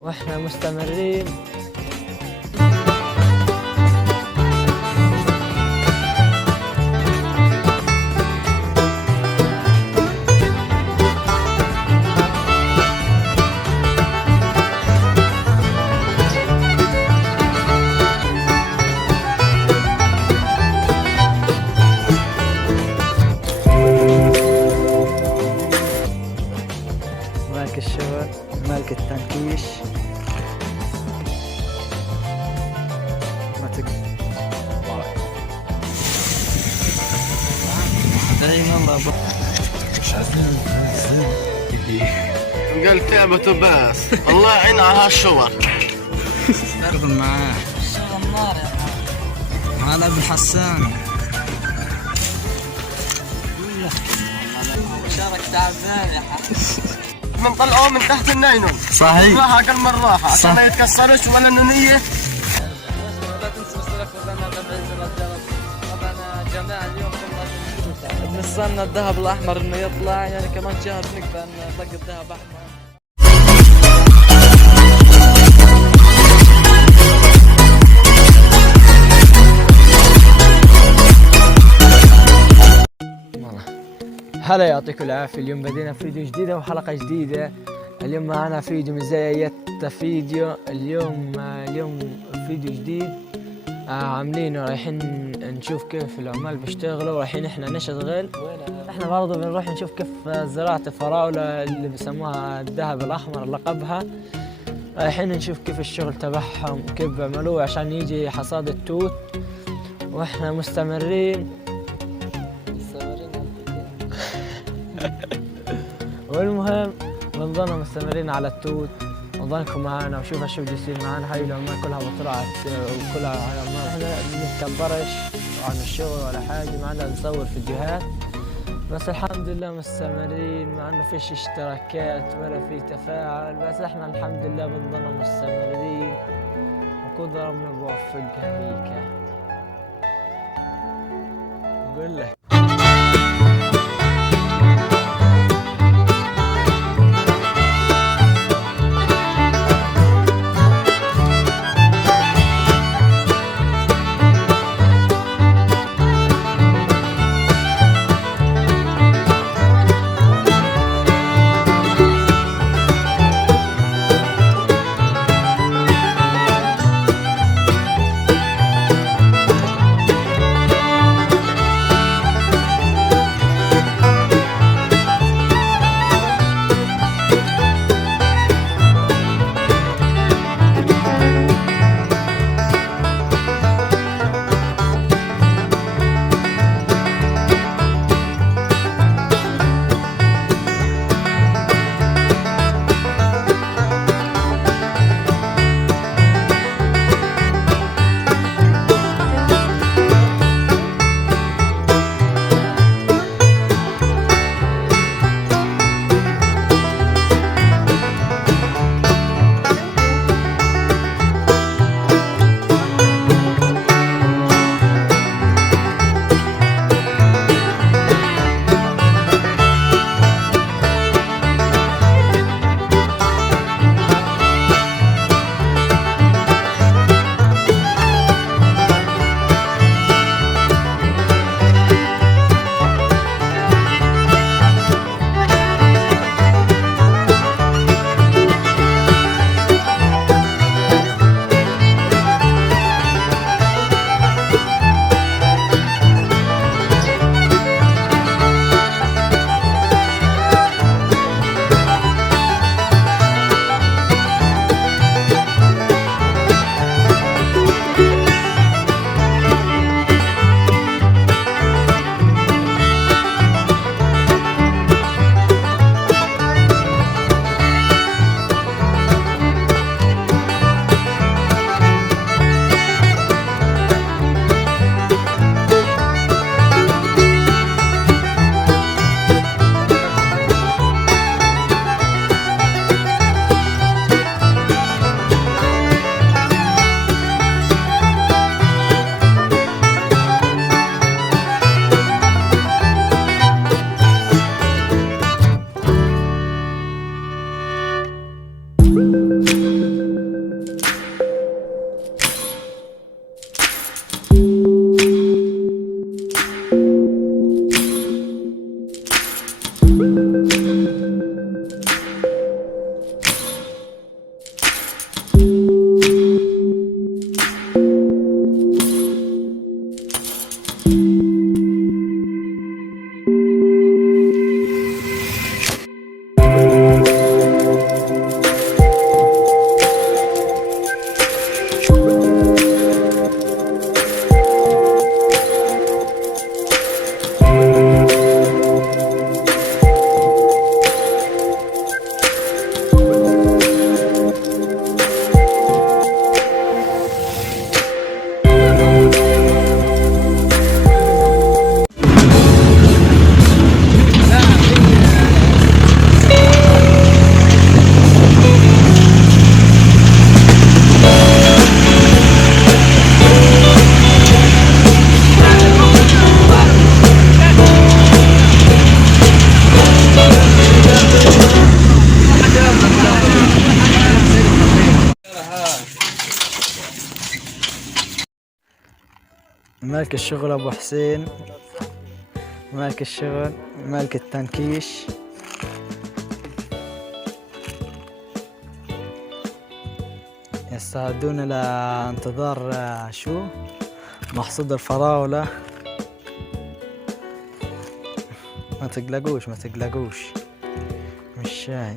واحنا مستمرين. مالك الشغل، مالك التنكيش، ما تقدر. اي والله قال تعبته بس الله يعين على هالشغل. اشتغل معاه الشغل النار يا حاج. هذا ابن حسان. شارك تعبان يا حاج. من طلعوه من تحت النايلون صحيح راحة أقل من راحة عشان ما يتكسرش ولا النونية. لا تنسوا اشتراك في قناة تفعيل الجرس. طبعا جماعة اليوم كنا بنستنى الذهب الأحمر إنه يطلع، يعني كمان شهر نقدر نطلق الذهب أحمر. هلا يعطيكم العافية. اليوم بدينا فيديو جديدة وحلقة جديدة. اليوم معنا فيديو من زي فيديو. اليوم فيديو جديد عاملينه، رايحين نشوف كيف العمال بيشتغلوا، رايحين احنا نشتغل. احنا برضه بنروح نشوف كيف زراعة الفراولة اللي بسموها الذهب الأحمر لقبها. رايحين نشوف كيف الشغل تبعهم، كيف بيعملوه عشان يجي حصاد التوت. واحنا مستمرين. والمهم بنضلنا مستمرين على التوت، نضلكم معنا وشوفوا شو بده يصير معنا. هاي العمال كلها بطلعت وكلها هاي العمال، احنا بنتكبرش عن الشغل ولا حاجة، معنا نصور فيديوهات بس. الحمد لله مستمرين، مع انه فيش اشتراكات ولا في تفاعل، بس احنا الحمد لله بنضلنا مستمرين وقدر ربنا بوفقها هيك. بقول لك مالك الشغل ابو حسين، مالك الشغل، مالك التنكيش. يستعدون لانتظار شو محصول الفراولة. ما تقلقوش ما تقلقوش، مش شاي.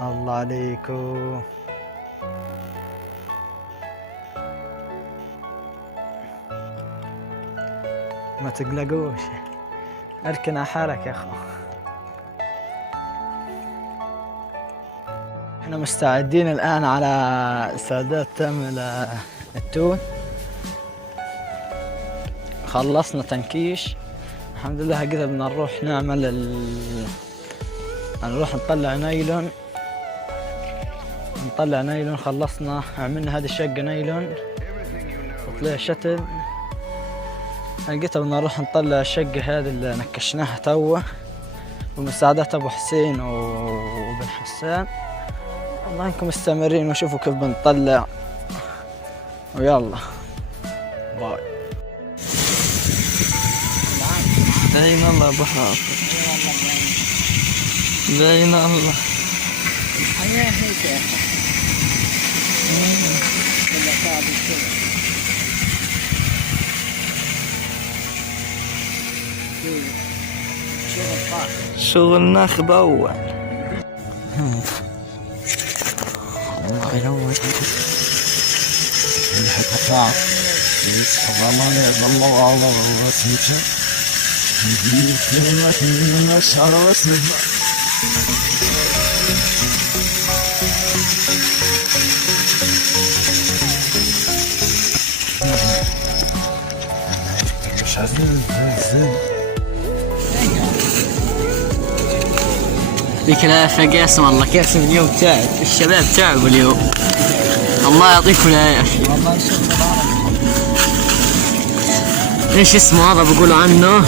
الله عليكم. ما تقلقوش، اركن على حالك يا اخو. احنا مستعدين الان على استعداد تام التون. خلصنا تنكيش الحمد لله. هكذا بدنا نروح نعمل نروح نطلع نايلون. خلصنا، عملنا هذه الشقة نايلون وطلع شتل. لقيتها بدنا نروح نطلع الشقة هذه اللي نكشناها توا بمساعدات ابو حسين وبن حسان. والله انكم مستمرين وشوفوا كيف بنطلع. ويلا باي. باين الله ابو حافظ، باين الله. حياه هيك يا اخي. شغل ناخب اول. الله ينور. الحقيقة الصغامة الله على راسمتها. يجيب كلمات من الناس على راسمتها. مش عايزين يعطيك العافية قاسم. والله قاسم اليوم تعب، الشباب تعبوا اليوم. الله يعطيكم العافية. ايش اسمه هذا بقولوا عنه؟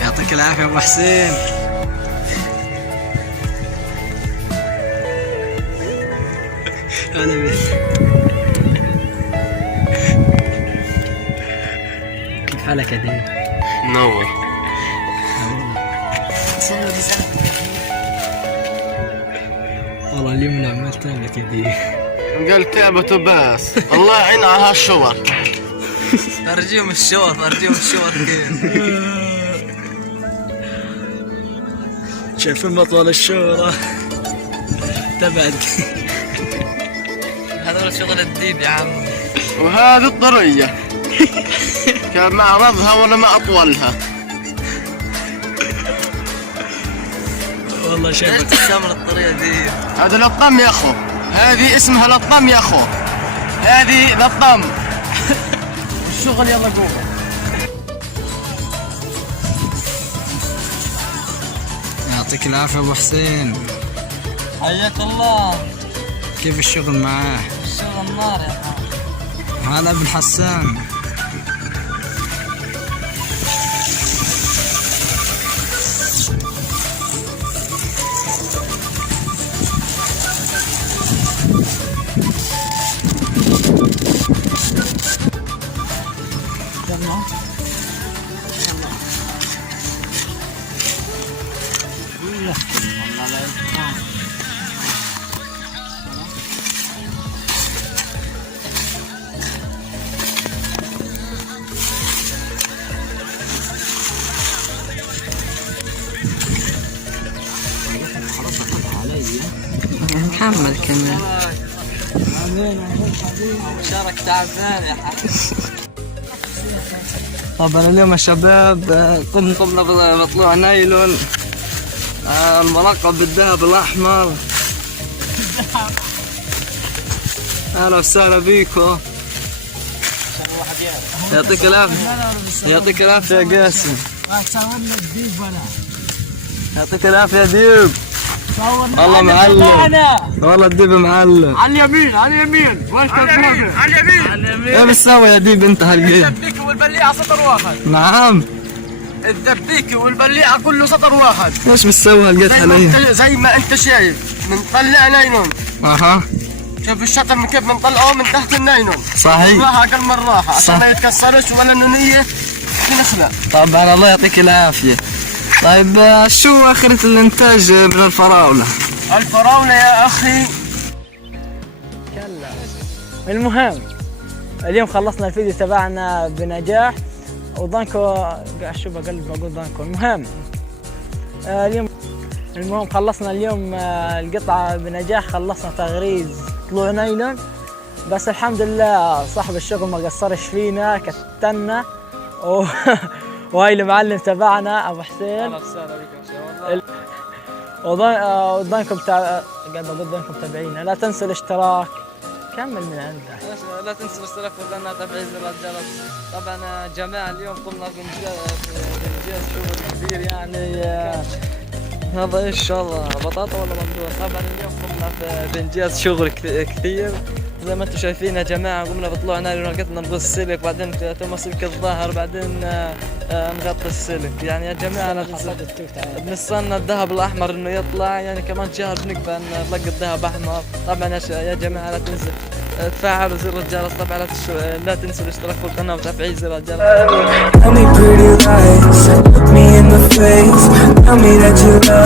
يعطيك العافية ابو حسين. كيف حالك يا دين؟ منور. والله اليوم اللي عملت لك يا دين. قال تعبته بس. الله يعين على هالشغل. ارجيهم الشوط كيف. شايفين بطل الشهرة تبعد. هذول شغل الديب يا عم. وهذه الطرية كان مع عرضها ولا مع أطولها. والله ليش شايفك. تستعمل الطريقة دي؟ هذا لطم يا أخو، هذه اسمها لطم يا أخو، هذه لطم. والشغل يلا قوم. يعطيك العافية ابو حسين. حياك الله. كيف الشغل معاه؟ الشغل نار يا حاج. هذا ابن حسان. محمد كمان. شارك تعبان يا حاج. طبعا اليوم يا شباب قمنا بطلوع نايلون، الملقب بالذهب الأحمر. أهلا وسهلا بيكو. يعطيك العافية، يعطيك العافية يا قاسم. ما تسوي لنا الديب ولا. يعطيك العافية يا ديب. والله معلم، والله الديب معلم. على اليمين على اليمين، وين على اليمين ايه بتسوي يا ديب انت هالجيم؟ الذبيكي والبليعة سطر واحد. نعم. الذبيكي والبليعة كله سطر واحد. ايش بتسوي هالقد حاليا؟ زي ما انت شايف بنطلع نايلون. اها شوف الشطر من كيف بنطلعه من تحت النايلون. صحيح. راحة أقل من راحة عشان ما يتكسرش ولا نونية تنخلع. طبعا الله يعطيك العافية. طيب شو آخرة الإنتاج من الفراولة؟ الفراولة يا أخي المهم اليوم خلصنا الفيديو تبعنا بنجاح، وضنكو شو بقول ضنكو. المهم خلصنا اليوم القطعة بنجاح، خلصنا تغريز طلوع نايلون. بس الحمد لله صاحب الشغل ما قصرش فينا، كتنا وهاي المعلم تبعنا ابو حسين. أهلا وسهلا بكم والله. وضنكم قاعد بقول ضنكم تابعينا، لا تنسوا الاشتراك. كمل من عندك. لا تنسوا الاشتراك وقلنا تفعيل زر الجرس. طبعا جماعة اليوم قمنا بإنجاز شغل كبير يعني. هذا ايش هذا بطاطا ولا ممدوح؟ طبعا اليوم قمنا بإنجاز شغل كثير زي ما انتم شايفين يا جماعة. قمنا بطلوع نايلون، لقيتنا نغص السلك، بعدين تم سلك الظهر، بعدين نغطي السلك. يعني يا جماعة بنستنى الذهب الأحمر إنه يطلع، يعني كمان شهر بنقدر نلقى الذهب أحمر. طبعا يا جماعة لا تنسوا تفعلوا زر الجرس. طبعا لا تنسوا الاشتراك في القناة وتفعيل زر الجرس. Tell me pretty lies, look me in the face, tell me that you love